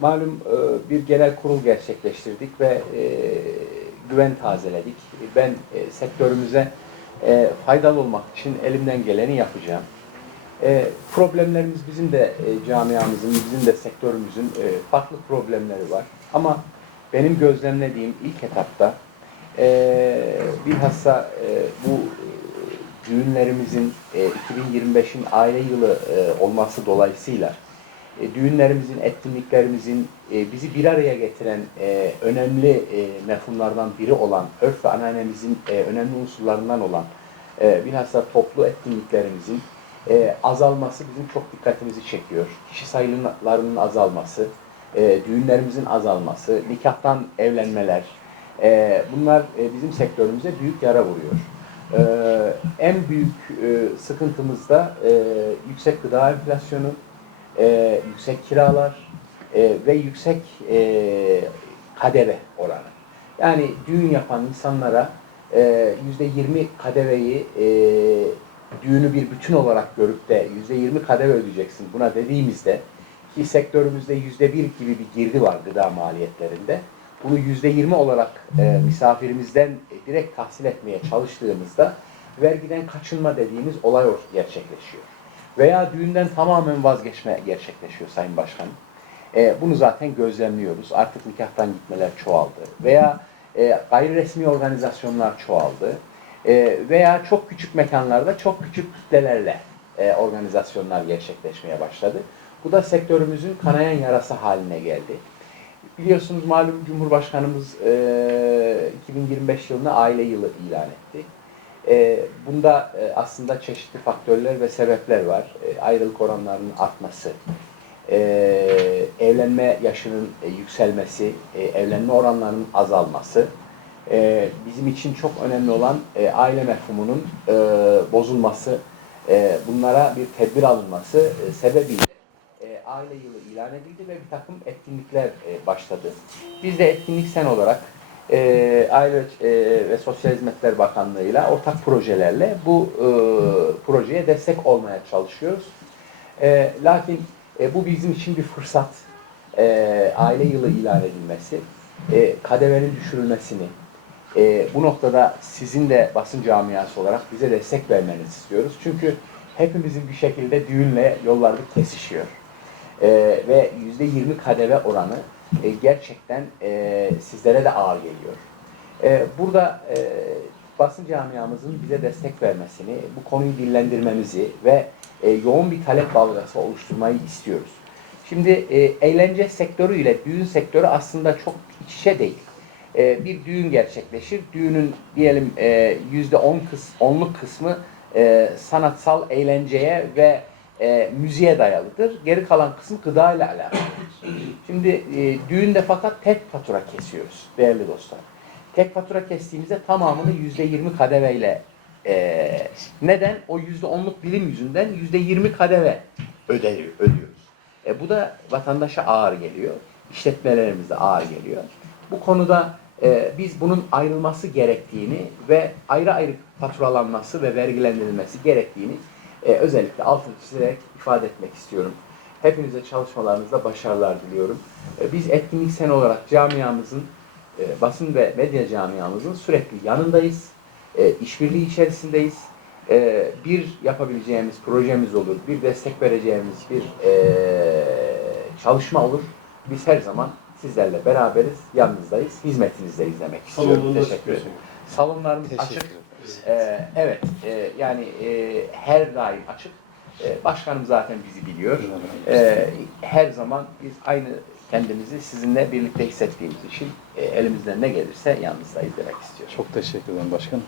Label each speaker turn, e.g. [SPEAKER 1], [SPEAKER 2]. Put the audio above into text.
[SPEAKER 1] malum e, bir genel kurul gerçekleştirdik ve e, güven tazeledik. Ben e, sektörümüze e, faydalı olmak için elimden geleni yapacağım. Problemlerimiz bizim de camiamızın, bizim de sektörümüzün farklı problemleri var. Ama benim gözlemlediğim ilk etapta e, bilhassa bu düğünlerimizin e, 2025'in aile yılı olması dolayısıyla e, düğünlerimizin, etkinliklerimizin e, bizi bir araya getiren e, önemli e, mefhumlardan biri olan, örf ve ananemizin önemli unsurlarından olan e, bilhassa toplu etkinliklerimizin azalması bizim çok dikkatimizi çekiyor. Kişi sayılarının azalması, düğünlerimizin azalması, nikahtan evlenmeler, bunlar bizim sektörümüze büyük yara vuruyor. E, en büyük e, sıkıntımız da e, yüksek gıda enflasyonu, e, yüksek kiralar e, ve yüksek e, kadeve oranı. Yani düğün yapan insanlara e, yüzde yirmi kadeveyi e, düğünü bir bütün olarak görüp de yüzde yirmi kadeve ödeyeceksin buna dediğimizde ki sektörümüzde yüzde bir gibi bir girdi var gıda maliyetlerinde. Bunu yüzde yirmi olarak e, misafirimizden direkt tahsil etmeye çalıştığımızda vergiden kaçınma dediğimiz olay or- gerçekleşiyor. Veya düğünden tamamen vazgeçme gerçekleşiyor Sayın Başkanım. E, bunu zaten gözlemliyoruz. Artık nikahtan gitmeler çoğaldı. Veya e, gayri resmi organizasyonlar çoğaldı. E, veya çok küçük mekanlarda çok küçük kütlelerle e, organizasyonlar gerçekleşmeye başladı. Bu da sektörümüzün kanayan yarası haline geldi. Biliyorsunuz malum Cumhurbaşkanımız e, 2025 yılını aile yılı ilan etti. E, bunda e, aslında çeşitli faktörler ve sebepler var. E, ayrılık oranlarının artması, e, evlenme yaşının e, yükselmesi, e, evlenme oranlarının azalması, e, bizim için çok önemli olan e, aile mefhumunun e, bozulması, e, bunlara bir tedbir alınması e, sebebiyle e, aile yılı ilan edildi ve bir takım etkinlikler e, başladı. Biz de etkinlik sen olarak e, Aile e, ve Sosyal Hizmetler Bakanlığı'yla ortak projelerle bu e, projeye destek olmaya çalışıyoruz. E, lakin e, bu bizim için bir fırsat. E, aile yılı ilan edilmesi, e, kadevenin düşürülmesini, e, bu noktada sizin de basın camiası olarak bize destek vermenizi istiyoruz. Çünkü hepimizin bir şekilde düğünle yolları kesişiyor. E, ve yüzde yirmi kadeve oranı e, gerçekten e, sizlere de ağır geliyor. E, burada e, basın camiamızın bize destek vermesini, bu konuyu dillendirmemizi ve e, yoğun bir talep dalgası oluşturmayı istiyoruz. Şimdi e, eğlence sektörü ile düğün sektörü aslında çok iç içe değil. E, bir düğün gerçekleşir. Düğünün diyelim e, yüzde on kıs, onluk kısmı e, sanatsal eğlenceye ve e, müziğe dayalıdır. Geri kalan kısım gıda ile alakalıdır. Şimdi e, düğünde fakat tek fatura kesiyoruz değerli dostlar. Tek fatura kestiğimizde tamamını yüzde yirmi kadeveyle e, neden? O yüzde onluk dilim yüzünden yüzde yirmi kadeve ödüyor, ödüyoruz. E, bu da vatandaşa ağır geliyor. İşletmelerimize ağır geliyor. Bu konuda e, biz bunun ayrılması gerektiğini ve ayrı ayrı faturalanması ve vergilendirilmesi gerektiğini e, özellikle altını çizerek ifade etmek istiyorum. Hepinize çalışmalarınızda başarılar diliyorum. E, biz etkinlik sen olarak camiamızın, e, basın ve medya camiamızın sürekli yanındayız. E, işbirliği içerisindeyiz. E, bir yapabileceğimiz projemiz olur, bir destek vereceğimiz bir e, çalışma olur. Biz her zaman sizlerle beraberiz, yanınızdayız, hizmetinizdeyiz demek istiyorum.
[SPEAKER 2] Salonunda
[SPEAKER 1] Teşekkür ederim. Salonlarımız açık. Ee, evet, e, yani e, her daim açık. E, başkanım zaten bizi biliyor. E, her zaman biz aynı kendimizi sizinle birlikte hissettiğimiz için e, elimizden ne gelirse yanınızdayız demek istiyorum.
[SPEAKER 2] Çok teşekkür ederim başkanım.